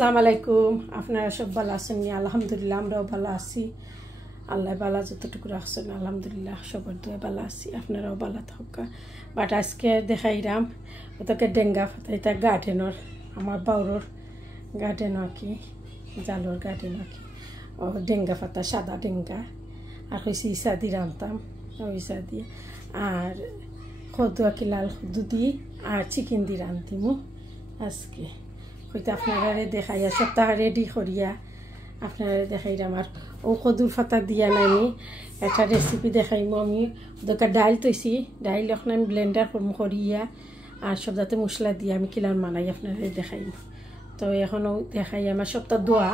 আসসালামু আলাইকুম। আপনারা সব ভালো আছেন? আলহামদুলিল্লাহ আমরাও ভালো আছি। আল্লাহ ভালো যতটুকু রাখছেন আলহামদুলিল্লাহ সবার দোয়া ভালো আছি, আপনারাও ভালো থাকা। বাট আজকে দেখাইলাম ওটাকে ডেঙ্গা ফাতা, এটা গার্ডেনর আমার বাউরর গার্ডেন আঁকি, জালোর গার্ডেন আঁকি। ও ডেঙ্গা ফাতা, সাদা ডেঙ্গা আর হয়েছে ইসা দিয়ে রাঁধতাম, ওই ইসা দিয়ে আর খদু আঁকি, লাল খদু দিয়ে আর চিকেন দিয়ে রাঁধতিমু আজকে। হয়তো আপনারা দেখাইয়া সপ্তাহ রেডি করিয়া আপনারা দেখাইলাম। আর ও কদুর ফাতা দিয়া নামি একটা রেসিপি দেখাইমু। আমি ওদেরকে ডাইল তৈছি, ডাইল এখন আমি ব্লেন্ডার করবো করিয়া আর সব যাতে মশলা দিয়ে আমি কিলার মানাই আপনারা দেখাইমু। তো এখনও দেখাই আমার সপ্তাহ দোয়া,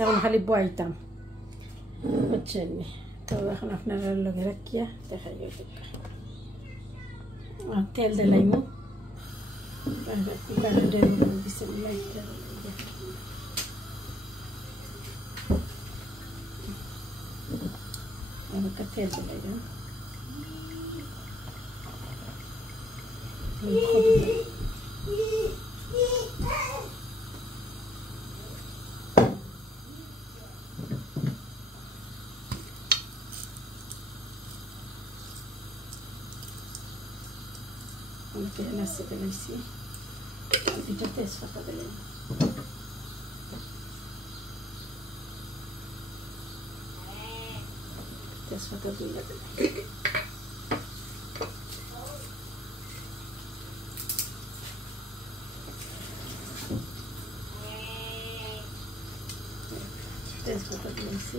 এখন খালি বয়াইতাম বুঝছেন। তো এখন আপনারা লগে রাখিয়া দেখাই আর তেল দিলাইমু। তেল দিলাইলাম, অনেকে এলাচি দিলাইছি, দুটা তেজপাতা দিলাম। তেজপাতা দুইটা দিলাম, তেজপাতা দিয়েছি।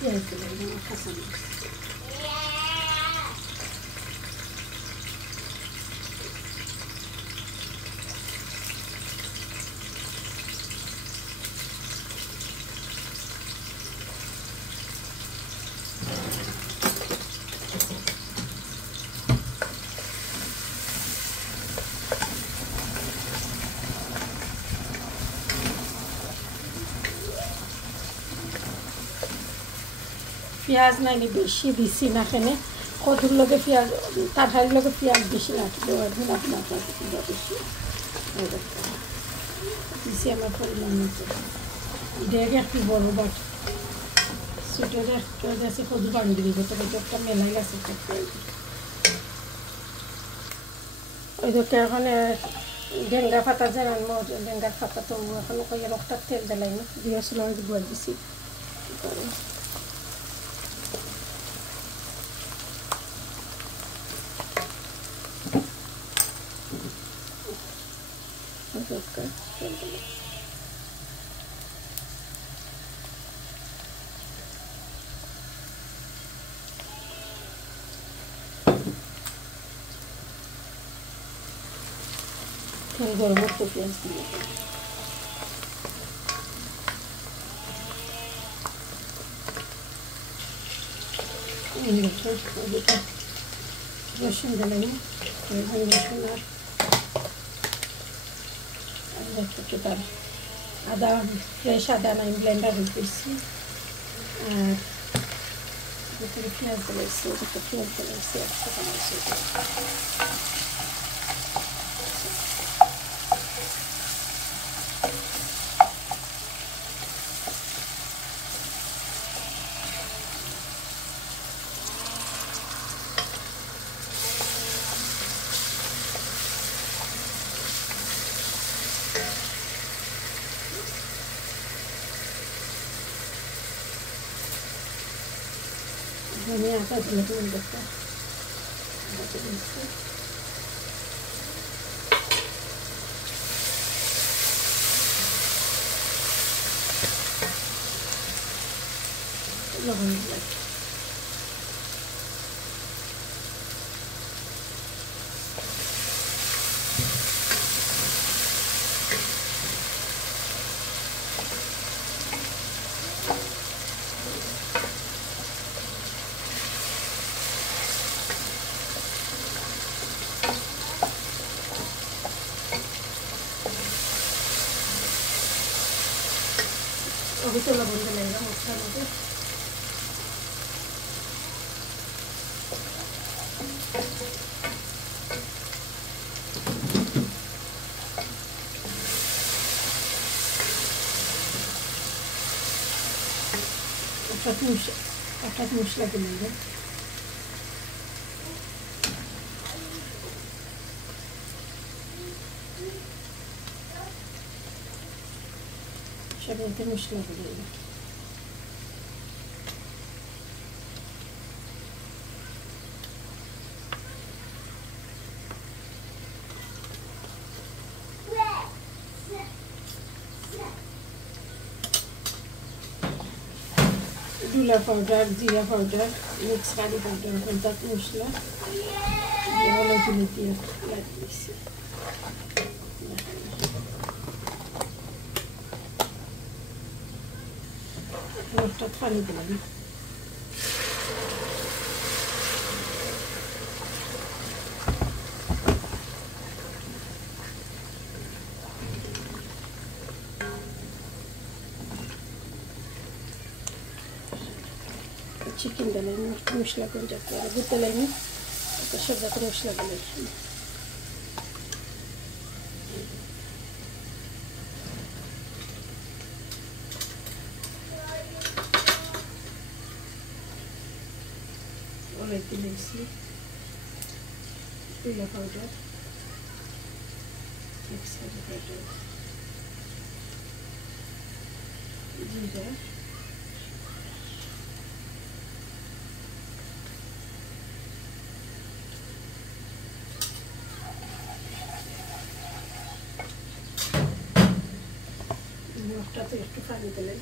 পেঁয়াজ দিলাম, কাঁচামরিচ, পেঁয়াজ নাইলে বেশি দিছি না, এখানে কদুর লগে পেঁয়াজ, তরকারির লগে পেঁয়াজ বেশি রাখলে বেশি দিছি আমার পরিমাণ মতো। ডেকে একটু বড় বাট সুইটারে গেছে কদু পানি দিব, তবে একটা মেলাই গেছে। ওই তো এখানে ডেঙ্গা ফাতা জানান, ডেঙ্গার ফাতা তো এখন কই রক্ত তেল দিলাই না দিয়ে আসলে আমি বল দিছি। তেল গরম একটু পেঁয়াজ দিয়ে রসুন দিলাম, রসুন আর তার আদা, ফ্রেশ আদা নাই ব্লেন্ডার করছি। আর ভিতরে পেঁয়াজ দিলাইছি, ওদিকে পেঁয়াজ দিলাইছি একসাথে। আমি আটা দিলে দেখতে লবণ দিলাম। अभी तो लवण डलेगा मसाला में हठात मसला दिलेगा সাথে মশলা দিলাম ধুলা পাউডার জিরা পাউডার মিক্স কারি পাউডার পর্যাপ্ত মশলা হলুদ দিয়ে লাগিয়েছি একটা পানি দিলাম चिकन डालेंगे मसला को जाते हैं गुड़ डालेंगे तो सब जाते मसला डालेंगे और एक दिलेंगे जीरा पाउडर मिक्स पाउडर जीरा তো একটু পানি দিলেন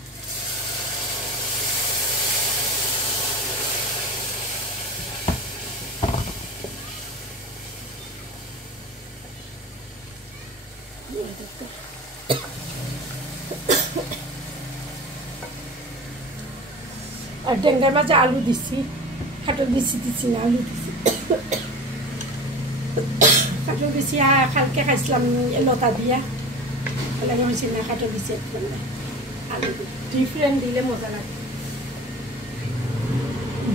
আর ডেঙ্গার মাঝে আলু দিছি কাটল বেশি দিছি না আলু দিছি কাটল বেশি কালকে খাইছিলাম লতা দিয়া লাগে হয়েছে না কাটল বেশি আলু ডিফারেন্ট দিলে মজা লাগে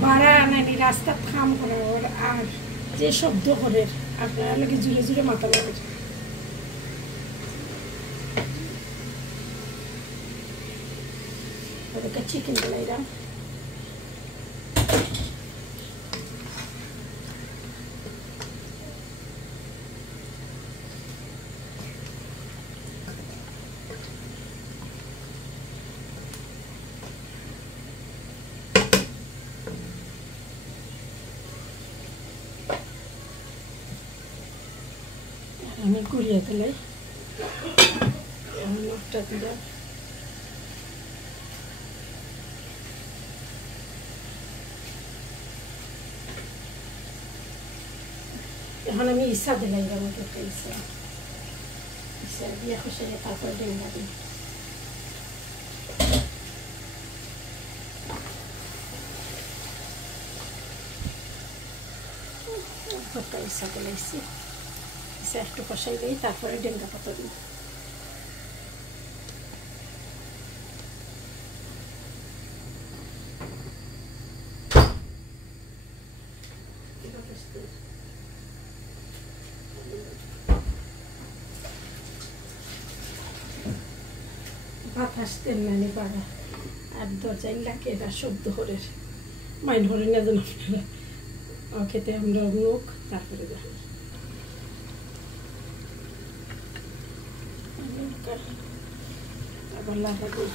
বাড়া আনানি রাস্তা থাম করে ওর আর যে শব্দ করে আপনারা লাগে জুড়ে জুড়ে মাথা লাগে ওদেরকে চিকেন দিলাম আমি গুড়িয়ে দিলাই একটা দিলাম এখন আমি ইচ্ছা দিলাই আমাকে একটা ইচ্ছা ইচ্ছা দিয়ে খুশি তারপরে ডেঙ্গা দিই একটা ইচ্ছা দিলাইছি একটু কষাই দিই তারপরে ডেঙ্গা পাতা দিই বাতাস তেল নানি পাড়া আর দরজায় লাগে এরা শব্দ করে মাইন্ড হরে না যেন আপনারা খেতে আমরা লোক তারপরে দেখি আবার লাগা দিই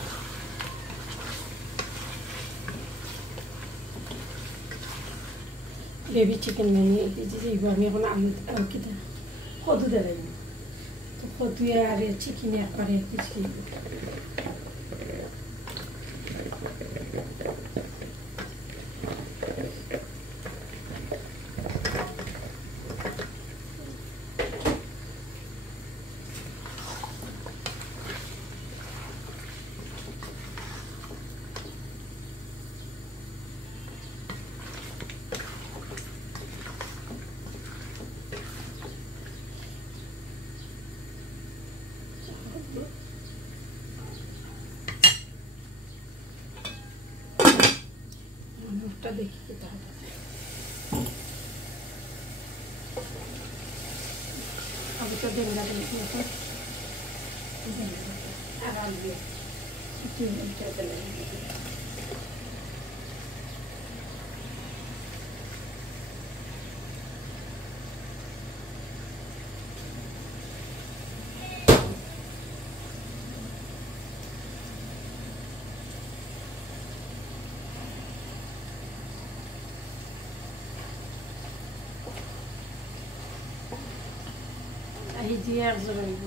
বেবি চিকেন বানিয়ে দিয়েছি আমি এখন আলু কেটে কদু দেয় তো কদু আর চিকেন একবারে কিছু কালারটা দেখি কি তাহলে আমি তো ডেঙ্গা দেখি আর আলু চিকেনটা দিলে এই যে আর জড়াইব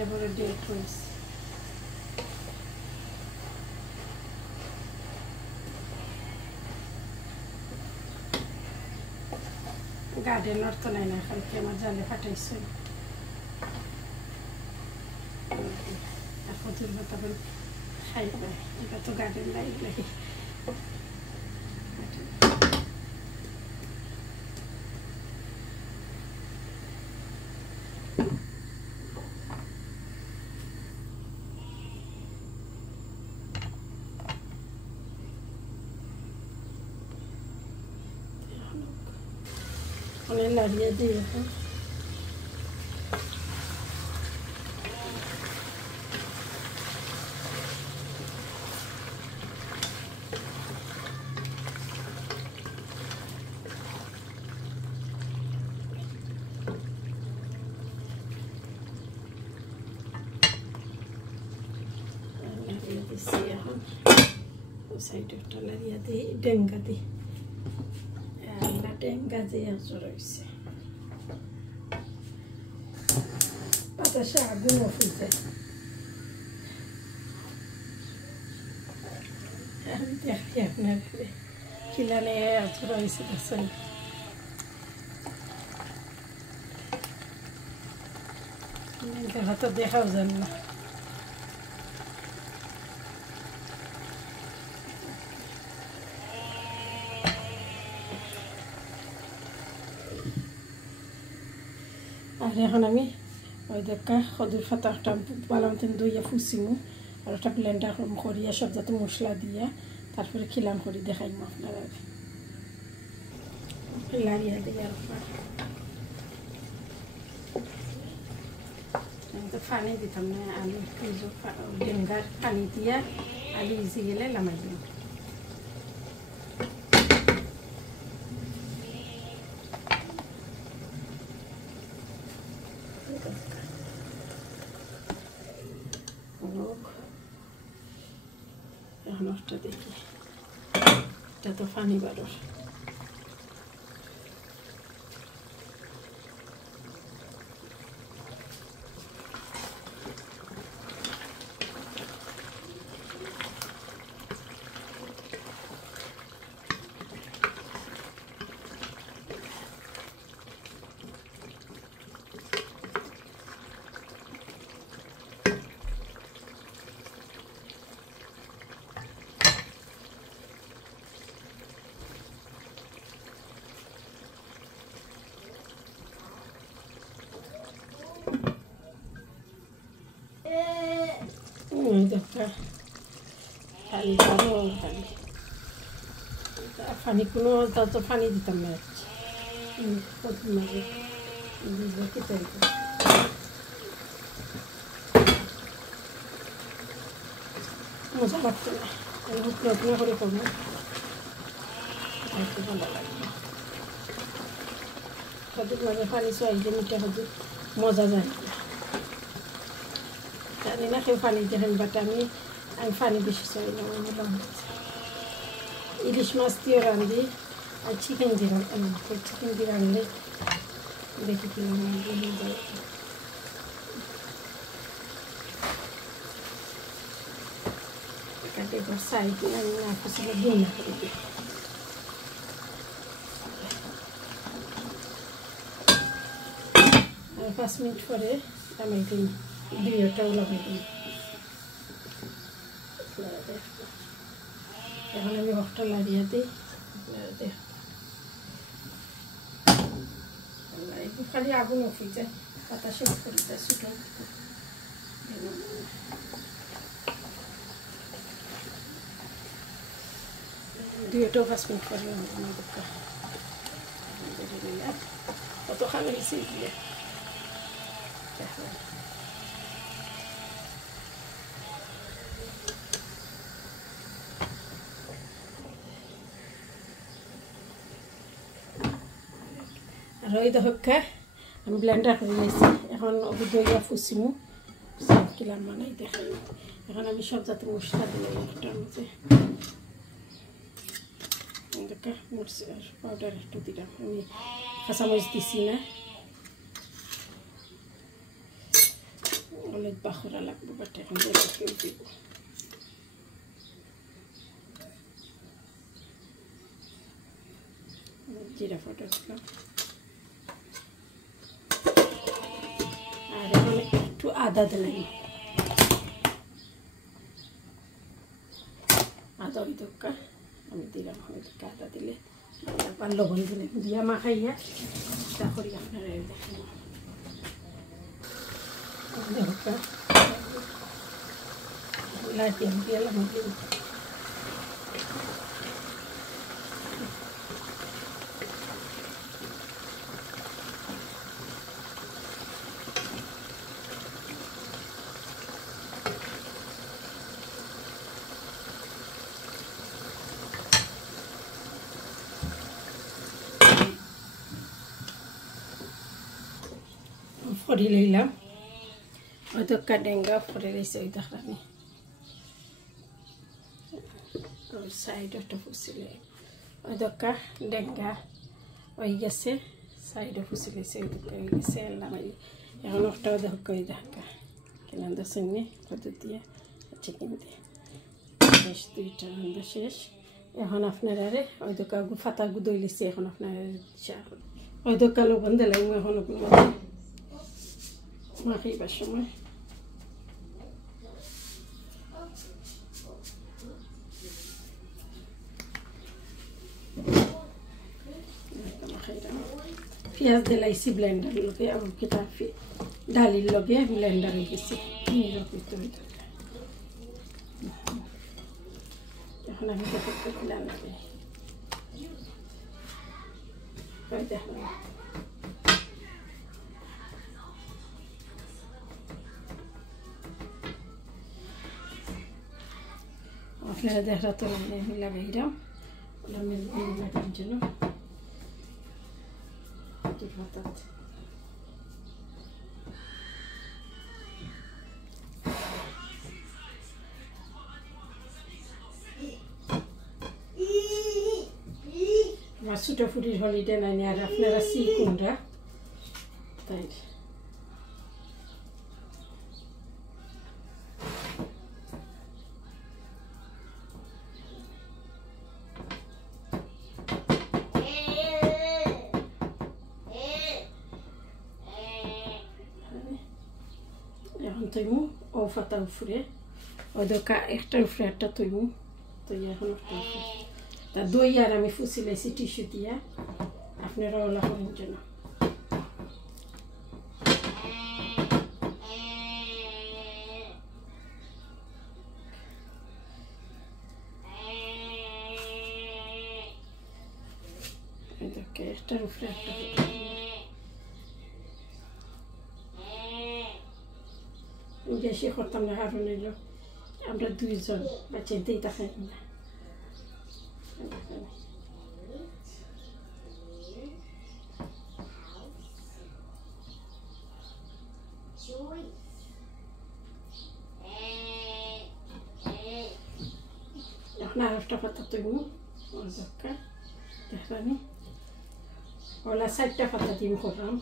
এবারে ডেট হয়েছে গার্ডেনের তো নাই না কালকে আমার জালে ফাটাইছে আর কচুর পাতা খাই পায় এটা তো গার্ডেন নাই লাগে অনেক নাড়িয়ে দিই এখন নাড়িয়ে দিচ্ছি এখন ওই সাইডে একটা নাড়িয়ে দিই ডেঙ্গা দিই ডেঙ্গা দিয়ে রয়েছে বাতাসে আগুনও ফুলছে আমি দেখি আপনার খিলানে রয়েছে দেখছেন হয়তো দেখাও যান না আর এখন আমি ওই দেখা খদুর পাতা একটা ভালো মতন দইয়া ফুসিমু আর একটা ব্লেন্ডার করিয়া সব যাতে মশলা দিয়া তারপরে খিলাম করি দেখাইমু আপনারা লাড়িয়া দিয়ে আমি তো পানি দিতাম না আলু ডেঙ্গার পানি দিয়া আলু ইজি গেলে লামাই দিলাম এখন একটা দেখি এটা তো ফানি বারোর পানি কোনো তো পানি দিতাম না মজা লাগতো না আমি হুকনা হুকনা করে করবো ভালো লাগবে হদুর মাঝে পানি চাইলে মিঠা হদুর মজা যায় জানি না কেউ পানি দেখেন বাট আমি পানি বেশি চাই না ইলিশ মাছ দিয়ে রাঁধি আর চিকেন দিয়ে চিকেন দিয়ে রাঁধলে দেখি কিরকম যায় কাটে এবার সাইড আমি না কিছু দিন না করে দিই আর 5 মিনিট পরে আমি দিই দুইটাও লাগাই দিই এখন আমি হকটা লাগিয়ে দিই খালি আগুন উঠে যায় বাতাসে করে যায় ছোটো দুইটাও 5 মিনিট পরে কতখানি হয়েছে দিয়ে দেখো আর ওই দহকা আমি ব্লেন্ডার করে নিয়েছি এখন দইয়া ফুসিমু সব কিলাম বানাই দেখাই এখন আমি সব যাতে মশলা দিলাম একটার মধ্যে দেখা মরিচ পাউডার একটু দিলাম আমি কাঁচামরিচ দিছি না অনেক বাখরা লাগবে বাট এখন কেউ দিব জিরা পাউডার দিলাম আর এখন একটু আদা দিলাম আদা ওই দোকা আমি দিলাম হয়তো আদা দিলে আর লবণ দিলাম দিয়া মাখাইয়া তা করি আপনারা দেখেন লাইটিং দিয়ে ফরি লইলাম হয়তো কাডেঙ্গা ফরে রয়েছে ওই দেখানি সাইড একটা ফুসিলে ওই দক্কা ডেঙ্গা ওই গেছে সাইডে ফুসিলেছে ওই দক্কা ওই গেছে লাগাই এখন একটাও দেখা ওই দেখা কেনা দশনি কত দিয়ে চিকেন দিয়ে শেষ দুইটা রান্না শেষ এখন আপনারা ওই দোকা ফাতা গুদই লিছে এখন আপনারা ওই দোকা লবণ দিলাম এখন মাখিবার সময় পেঁয়াজ দিলাইছি ব্লেন্ডার লগে আর কিতা ডালির লগে ব্লেন্ডার দিছি এখন আমি দিলাম লাগে আপনারা দেখা তো আমি লাগাইলাম ওটা লাগানোর জন্য আমার ছোটো ফুটির হলিডে নাই আর আপনারা কোনটা তাই এখন তৈমু ও ফাতা উপরে ওই দোকা একটা উপরে একটা তৈমু তো এখন একটা তা দই আর আমি ফুসিলাইছি টিস্যু দিয়া আপনারা ওলা করার জন্য একটার উপরে একটা বেশি করতাম না কারণ এলো আমরা দুইজন বাচ্চাতেই তাকাই না এখন আর একটা পাতা তৈব দরকার দেখবানি ওলা 4টা পাতা ডিম করলাম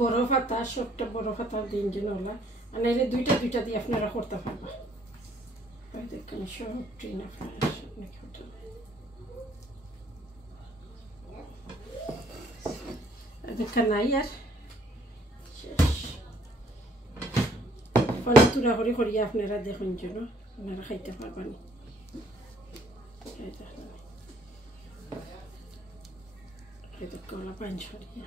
বড় পাতা সবটা বড় পাতা দিন যেন ওলা মানে দুইটা দুইটা দিয়ে আপনারা করতে পারবা ওই দেখুন সব ট্রেন আপনারা সামনে হোটেল দেখা নাই আর শেষ পানি তুলা করে করিয়া আপনারা দেখুন জন্য আপনারা খাইতে পারবেন এই তো কলা পানি ছড়িয়ে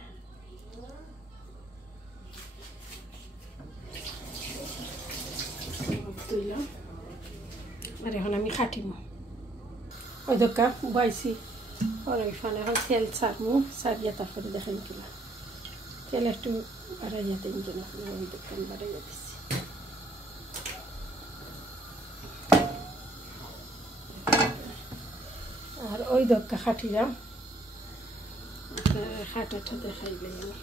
তুইলাম আর এখন আমি খাটিম ওই দোকা বাইছি আর ওইখানে এখন তেল ছাড়মু ছাড়িয়া তারপরে দেখেন কিনা তেল একটু বাড়াইয়া দিন যেন আপনার ওই দোকান বাড়াইয়া দিচ্ছি আর ওই দোকা খাটিলাম আপনার খাটাটা দেখাইলে আমি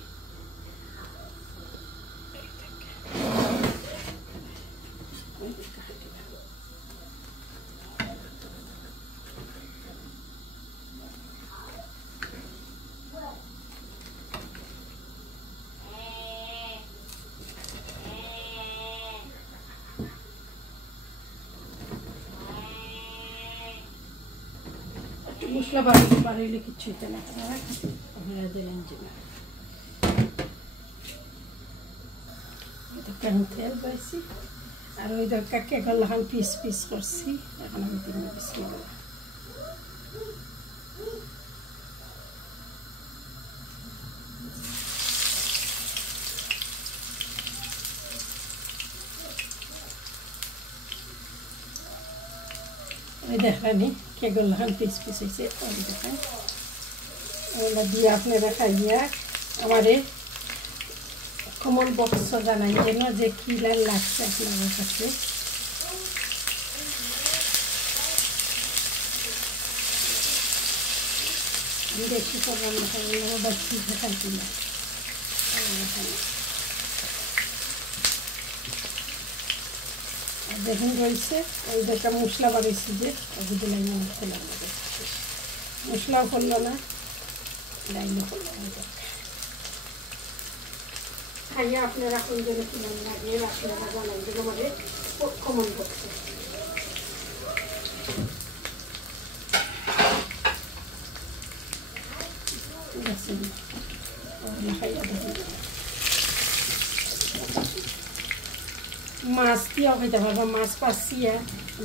মশলা বাড়িলে কিচ্ছু হইতে না আপনারা দিলেন যে না দোকান তেল পাইছি আর ওই দোকান কেকল এখন পিস পিস করছি এখন আমি দিন বিসমিল্লাহ ওই দেখলেনি কেকল এখন পিস পিস হয়েছে ওই দেখেন ওগুলো দিয়ে আপনারা খাইয়া আমারে কমেন্ট বক্স জানাই যেন যে কী লাগছে আপনাদের কাছে বেশি করলাম না বাচ্চি খাইছি না দেখুন রয়েছে ওই একটা মশলা বাড়িয়েছি যে ওই দিলাম মশলা মশলাও করলো না লাইনও করলো না খাইয়া আপনারা কোন জন্য কেমন লাগে আপনারা জানাই যে আমাদের কমেন্ট বক্সে মাছ দিয়েও খাইতে পারবো মাছ পাচ্ছিয়া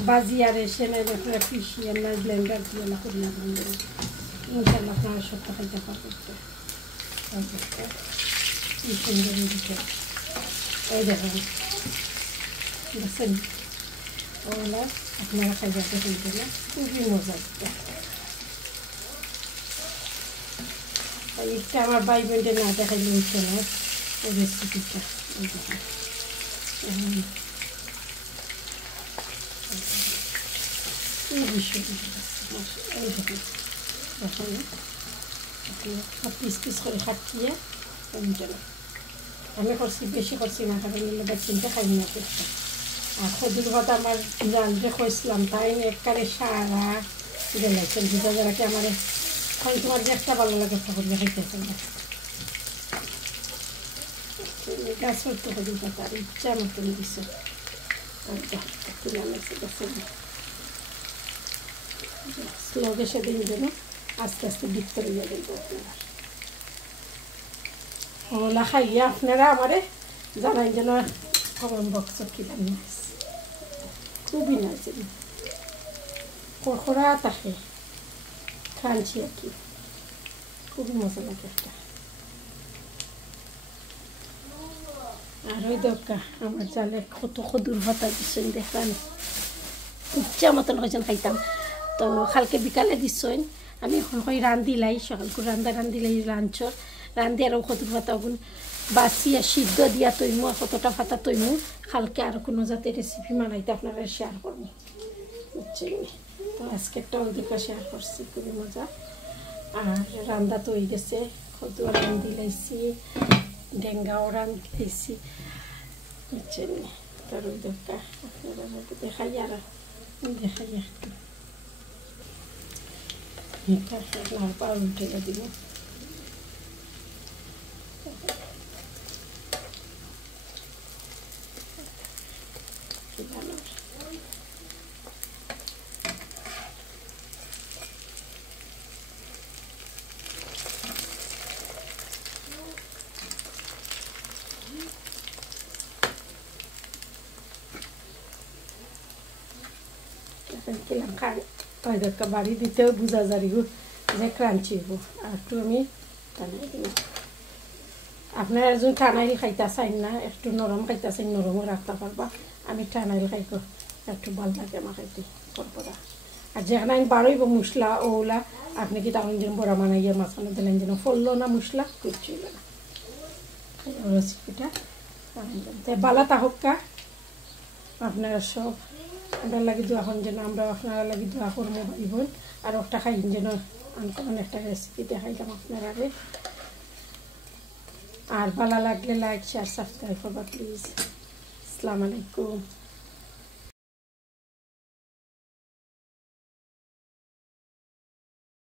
বাজি আর এসে নাই আপনারা পিসিয়ে না ব্লেন্ডার দিয়ে না করি না ইনশাল্লাহ আপনারা সবটা খাইতে পারবেন কি সুন্দর দিতে ওই দেখেন বুঝছেন ওগুলা আপনারা খাইতে দেখেন না খুবই মজা দিতে এটা আমার ভাই বোনটা না দেখাইলে হচ্ছে না ওই রেসিপিটা ওই দেখেন সব পিস পিস করে খাটিয়ে আমি করছি বেশি করছি না কারণ চিন্তা খাই না পেটটা আর খদির ভাত আমার জানতে খুঁজছিলাম তাই একবারে সারা গেলাইছেন দুটো জায়গাকে আমার এখন তোমার যে একটা ভালো লাগে একটা করে খাইতেছে না গাছ করতে হবে তার ইচ্ছা মতন দিছে স্লো গ্যাসে দিন যেন আস্তে আস্তে ডিপ করে দিয়ে দেবো আপনারা ওলা খাইয়া আপনারা আমারে জানাই যেন কমেন্ট বক্স কিলাম নাইস খুবই নাইস কড়কড়া থাকে খানছি আর কি খুবই মজা লাগে একটা আর ওই দোকা আমার জালে কত খদুর ভাতা দিচ্ছেন দেখলাম ইচ্ছা মতন হয়েছেন খাইতাম তো কালকে বিকালে দিচ্ছেন আমি এখন কই রান্ধিলাই সকালকে রান্ধিলাই লাঞ্চর রান্ধি আর খদুর ভাতা গুণ বাছিয়া সিদ্ধ দিয়া তৈমু কতটা ফাতা তৈমু কালকে আর কোনো যাতে রেসিপি বানাইতে আপনারা শেয়ার করবো বুঝছেন তো আজকে একটা ওদিকে শেয়ার করছি খুবই মজা আর রান্না তো হয়ে গেছে খদুর রান্ধি লাইছি ডেঙ্গাও রান্ধি লাইছি বুঝছেন তার ওই দোকা আপনারা দেখাই আর দেখাই একটু পা উঠে দিব কিলাম খাই হয়তো বাড়ি দিতেও বোঝা যারিব যে ক্রাঞ্চি হইব আর একটু আমি টানাই দিই আপনারা যদি টানাইল খাইতে চাইন না একটু নরম খাইতে চাইন নরমও রাখতে পারবা আমি টানাইল খাইব একটু ভাল লাগে আমার খাইতে করবরা আর যেখানে আমি বাড়ইব মশলা ওলা আপনি কি তাহলে যেন বড়া বানাইয়া মাঝখানে দিলেন যেন ফললো না মশলা কিচ্ছু না রেসিপিটা বালা তাহকা আপনারা সব আমরা লাগি দোয়া হন যেন আমরা আপনারা লাগি দোয়া করবো ভাই বোন আর একটা খাইন যেন আনকমন একটা রেসিপি দেখাইলাম আপনারা আর ভালো লাগলে লাইক শেয়ার সাবস্ক্রাইব করবা প্লিজ আসসালামু আলাইকুম